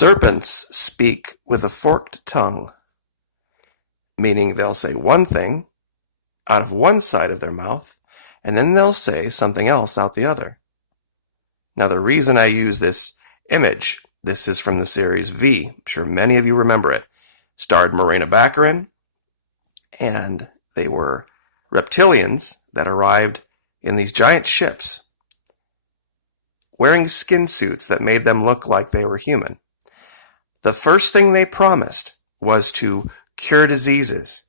Serpents speak with a forked tongue, meaning they'll say one thing out of one side of their mouth, and then they'll say something else out the other. Now, the reason I use this image, this is from the series V. I'm sure many of you remember it. Starred Morena Baccarin, and they were reptilians that arrived in these giant ships, wearing skin suits that made them look like they were human. The first thing they promised was to cure diseases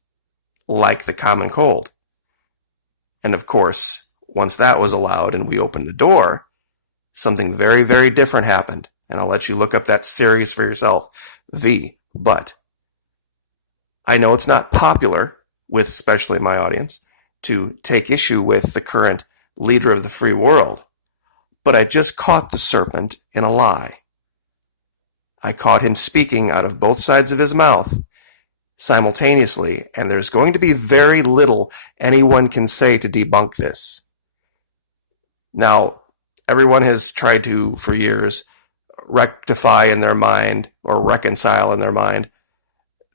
like the common cold. And of course, once that was allowed and we opened the door, something very, very different happened. And I'll let you look up that series for yourself, V. But I know it's not popular with especially my audience to take issue with the current leader of the free world, but I just caught the serpent in a lie. I caught him speaking out of both sides of his mouth simultaneously, and there's going to be very little anyone can say to debunk this. Now, everyone has tried to, for years, rectify in their mind or reconcile in their mind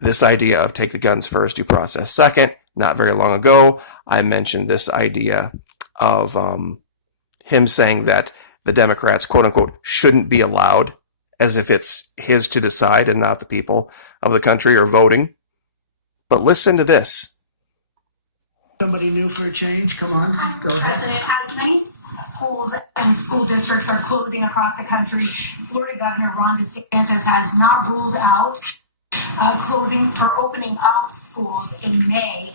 this idea of take the guns first, due process second. Not very long ago, I mentioned this idea of him saying that the Democrats, quote unquote, shouldn't be allowed, as if it's his to decide and not the people of the country are voting. But listen to this. Somebody new for a change? Come on, go ahead. President, as many schools and school districts are closing across the country, Florida Governor Ron DeSantis has not ruled out closing or opening up schools in May,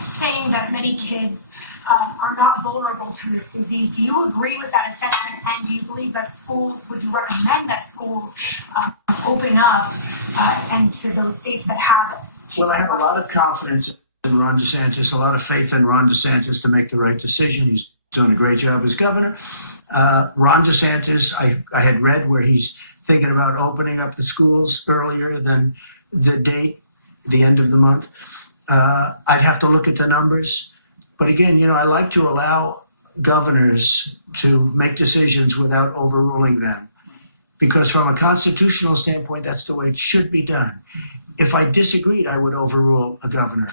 saying that many kids are not vulnerable to this disease. Do you agree with that assessment, and do you believe that would you recommend that schools open up and to those states that have it? Well, I have a lot of confidence in Ron DeSantis, a lot of faith in Ron DeSantis to make the right decision. He's done a great job as governor. Ron DeSantis, I had read where he's thinking about opening up the schools earlier than the date, the end of the month. I'd have to look at the numbers. But again, I like to allow governors to make decisions without overruling them. Because from a constitutional standpoint, that's the way it should be done. If I disagreed, I would overrule a governor.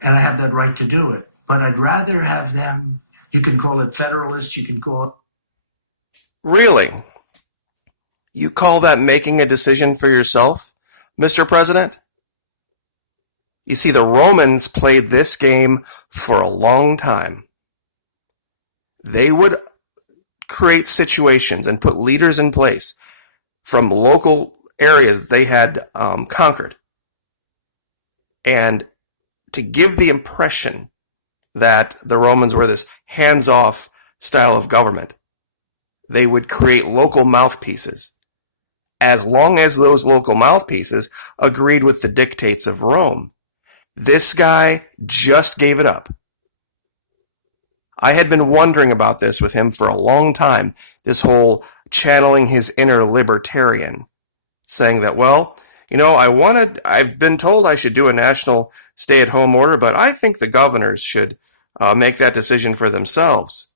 And I have that right to do it. But I'd rather have them, you can call it federalist, you can call it... Really? You call that making a decision for yourself, Mr. President? You see, the Romans played this game for a long time. They would create situations and put leaders in place from local areas that they had conquered. And to give the impression that the Romans were this hands-off style of government, they would create local mouthpieces, as long as those local mouthpieces agreed with the dictates of Rome. This guy just gave it up. I had been wondering about this with him for a long time, this whole channeling his inner libertarian, saying that, well, I've been told I should do a national stay-at-home order, but I think the governors should make that decision for themselves.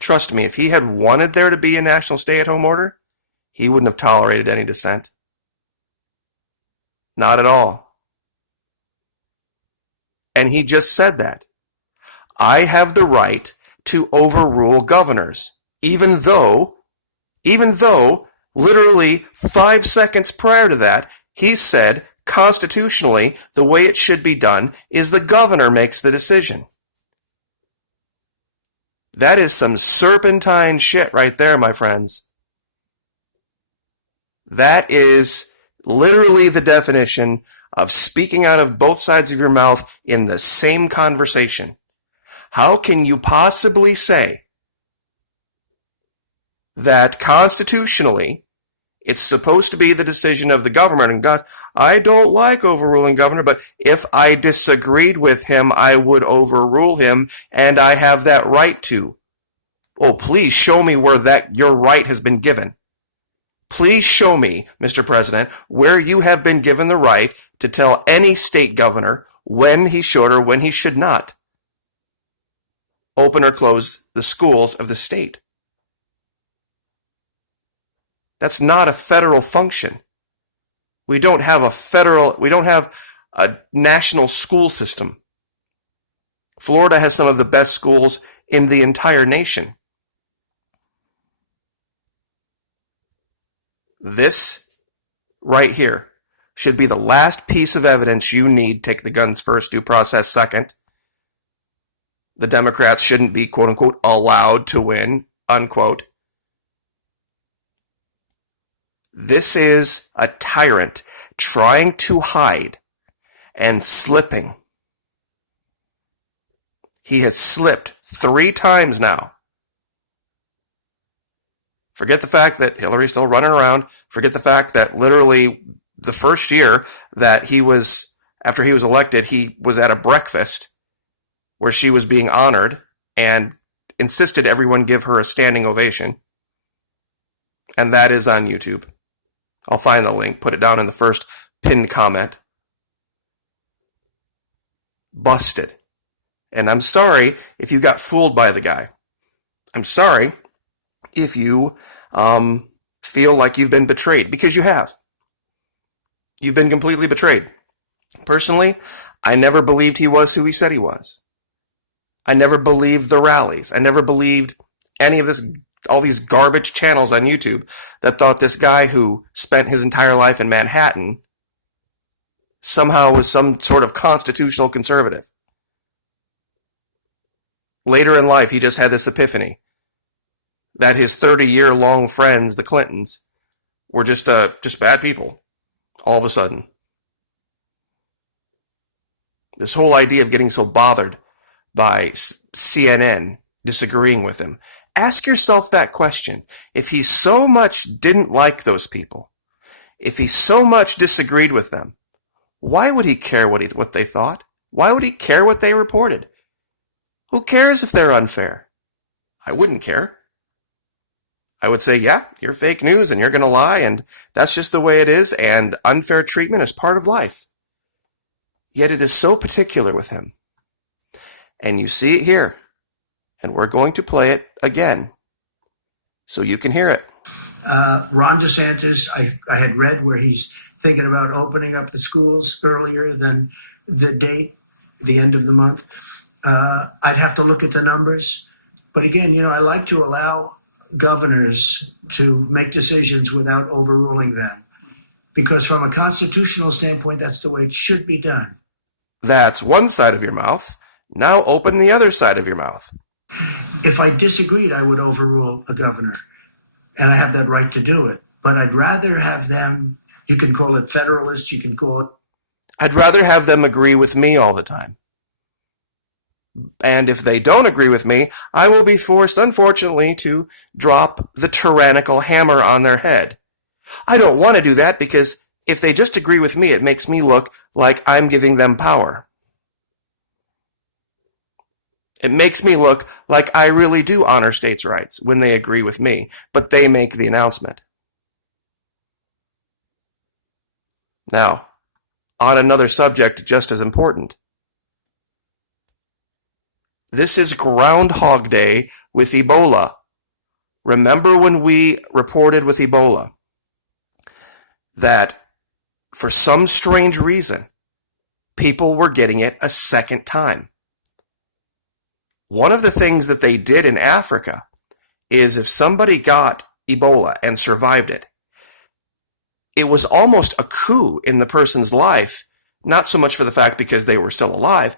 Trust me, if he had wanted there to be a national stay-at-home order, he wouldn't have tolerated any dissent. Not at all. And he just said that. I have the right to overrule governors, even though literally 5 seconds prior to that, he said constitutionally the way it should be done is the governor makes the decision. That is some serpentine shit right there, my friends. That is literally the definition of speaking out of both sides of your mouth in the same conversation. How can you possibly say that constitutionally it's supposed to be the decision of the government, and God, I don't like overruling governor, but if I disagreed with him, I would overrule him, and I have that right to. Oh, please show me where your right has been given. Please show me, Mr. President, where you have been given the right to tell any state governor when he should or when he should not open or close the schools of the state. That's not a federal function. We don't have a national school system. Florida has some of the best schools in the entire nation. This right here should be the last piece of evidence you need. Take the guns first, due process second. The Democrats shouldn't be, quote unquote, allowed to win, unquote. This is a tyrant trying to hide and slipping. He has slipped 3 times now. Forget the fact that Hillary's still running around. Forget the fact that literally the first year that after he was elected, he was at a breakfast where she was being honored and insisted everyone give her a standing ovation. And that is on YouTube. I'll find the link, put it down in the first pinned comment. Busted. And I'm sorry if you got fooled by the guy. I'm sorry if you feel like you've been betrayed, because you have. You've been completely betrayed. Personally, I never believed he was who he said he was. I never believed the rallies. I never believed any of this, all these garbage channels on YouTube that thought this guy who spent his entire life in Manhattan somehow was some sort of constitutional conservative. Later in life, he just had this epiphany that his 30-year-long friends, the Clintons, were just bad people all of a sudden. This whole idea of getting so bothered by CNN disagreeing with him. Ask yourself that question. If he so much didn't like those people, if he so much disagreed with them, why would he care what they thought? Why would he care what they reported? Who cares if they're unfair? I wouldn't care. I would say, yeah, you're fake news and you're going to lie, and that's just the way it is, and unfair treatment is part of life. Yet it is so particular with him. And you see it here. And we're going to play it again so you can hear it. Ron DeSantis, I had read where he's thinking about opening up the schools earlier than the date, the end of the month. I'd have to look at the numbers. But again, I like to allow governors to make decisions without overruling them. Because from a constitutional standpoint, that's the way it should be done. That's one side of your mouth. Now open the other side of your mouth. If I disagreed, I would overrule a governor. And I have that right to do it. But I'd rather have them, you can call it federalist, you can call it... I'd rather have them agree with me all the time. And if they don't agree with me, I will be forced, unfortunately, to drop the tyrannical hammer on their head. I don't want to do that because if they just agree with me, it makes me look like I'm giving them power. It makes me look like I really do honor states' rights when they agree with me, but they make the announcement. Now, on another subject just as important. This is Groundhog Day with Ebola. Remember when we reported with Ebola that for some strange reason, people were getting it a second time? One of the things that they did in Africa is if somebody got Ebola and survived it, it was almost a coup in the person's life, not so much for the fact because they were still alive,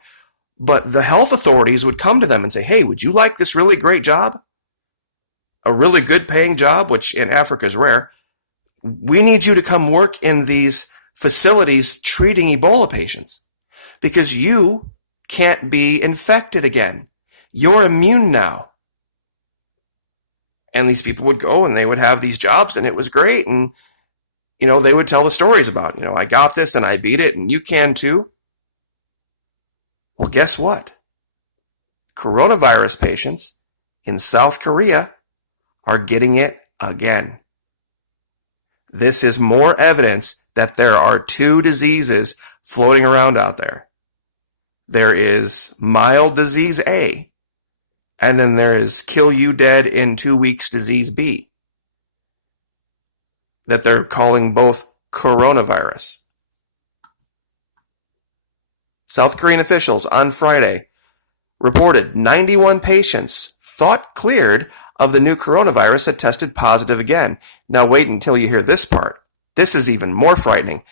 but the health authorities would come to them and say, hey, would you like this really great job? A really good paying job, which in Africa is rare. We need you to come work in these facilities treating Ebola patients because you can't be infected again. You're immune now. And these people would go and they would have these jobs and it was great. And, they would tell the stories about, I got this and I beat it and you can too. Well, guess what? Coronavirus patients in South Korea are getting it again. This is more evidence that there are 2 diseases floating around out there. There is mild disease A, and then there is kill you dead in 2 weeks disease B. that they're calling both coronavirus. South Korean officials on Friday reported 91 patients thought cleared of the new coronavirus had tested positive again. Now wait until you hear this part. This is even more frightening.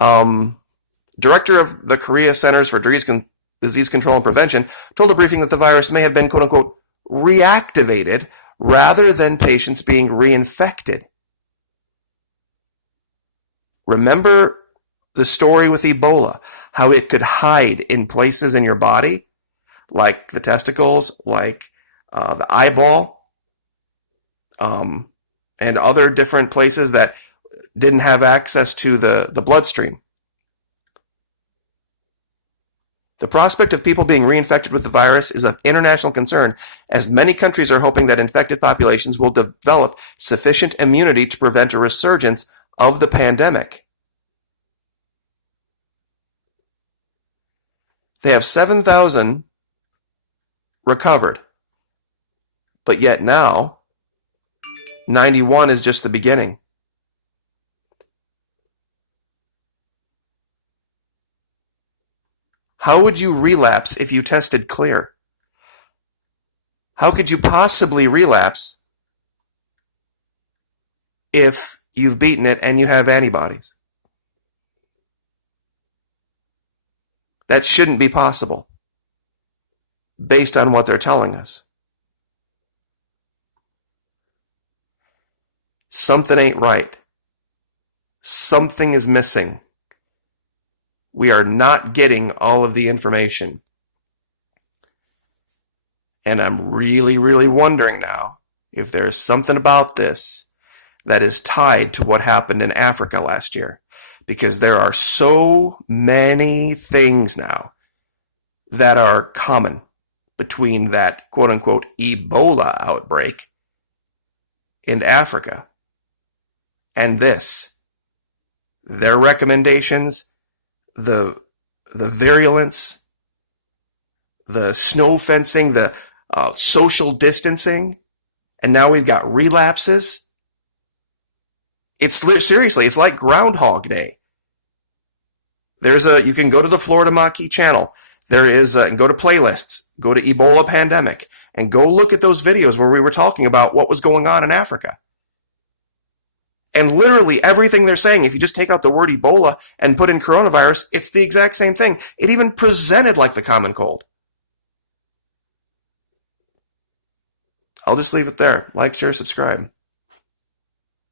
Director of the Korea Centers for Disease Control and Prevention told a briefing that the virus may have been, quote unquote, reactivated rather than patients being reinfected. Remember the story with Ebola, how it could hide in places in your body, like the testicles, like the eyeball, and other different places that didn't have access to the bloodstream. The prospect of people being reinfected with the virus is of international concern, as many countries are hoping that infected populations will develop sufficient immunity to prevent a resurgence of the pandemic. They have 7,000 recovered, but yet now 91 is just the beginning. How would you relapse if you tested clear? How could you possibly relapse if you've beaten it and you have antibodies? That shouldn't be possible, based on what they're telling us. Something ain't right. Something is missing. We are not getting all of the information. And I'm really, really wondering now if there's something about this that is tied to what happened in Africa last year. Because there are so many things now that are common between that quote-unquote Ebola outbreak in Africa and this. Their recommendations, the virulence, the snow fencing, the social distancing, and now we've got relapses. Seriously, it's like Groundhog Day. You can go to the Florida Maquis channel. And go to playlists, go to Ebola pandemic, and go look at those videos where we were talking about what was going on in Africa. And literally everything they're saying, if you just take out the word Ebola and put in coronavirus, it's the exact same thing. It even presented like the common cold. I'll just leave it there. Like, share, subscribe.